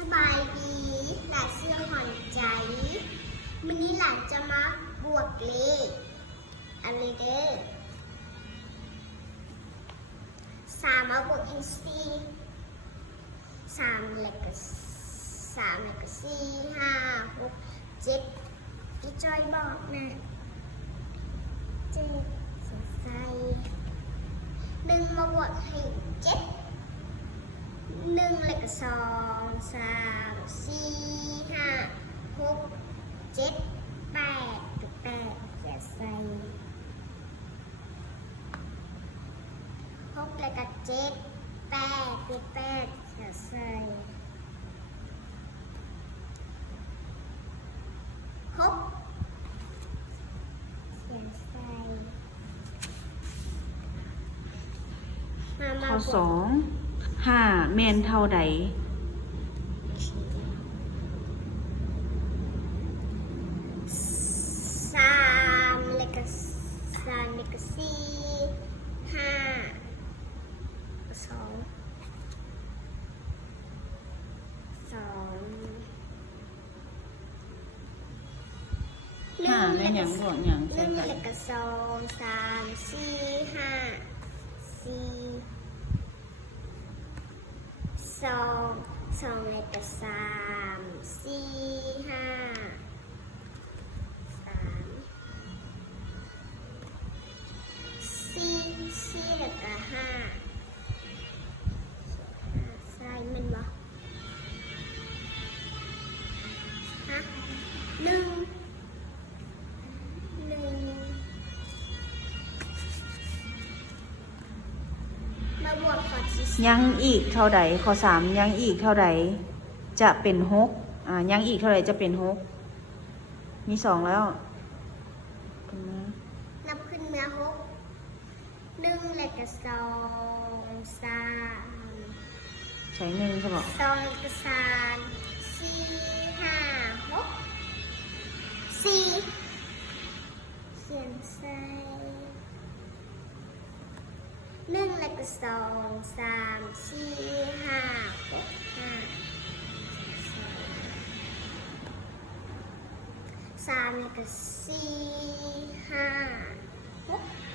สบายดีหลานเสื้อหอนใจวันนี้หลานจะมาบวกเลขอะไรเด้อ3มาบวกให้4 3แล้วก็4 5 6 7พี่จอยบอกนะ7ใส่1มาบวกให้7 1แล้วก็2 3 4 5 6 7 8จะใส่6แล้วก็7 8จะใส่6ข้อ2 5แม่นเท่าใด3แล้วก็4 5 2 5แล้วหยังบวกหยังใส่ 1 กัน แล้วก็2 3 4 5 4 2แล้วก็3 4 5 3 4แล้วก็5ใส่มันบ่ฮะ1มาบวกข้อที่ ยังอีกเท่าใดข้อ3ยังอีกเท่าใดจะเป็น6ยังอีกเท่าใดจะเป็น6มี2แล้ว นับขึ้นมา6 1แล้วก็2 3 ใช้1ใช่ป่ะ 2แล้วก็3 4 5 6 4เขียนใส่1แล้วก็2 3 4 5 6 3แล้วก็4 5 6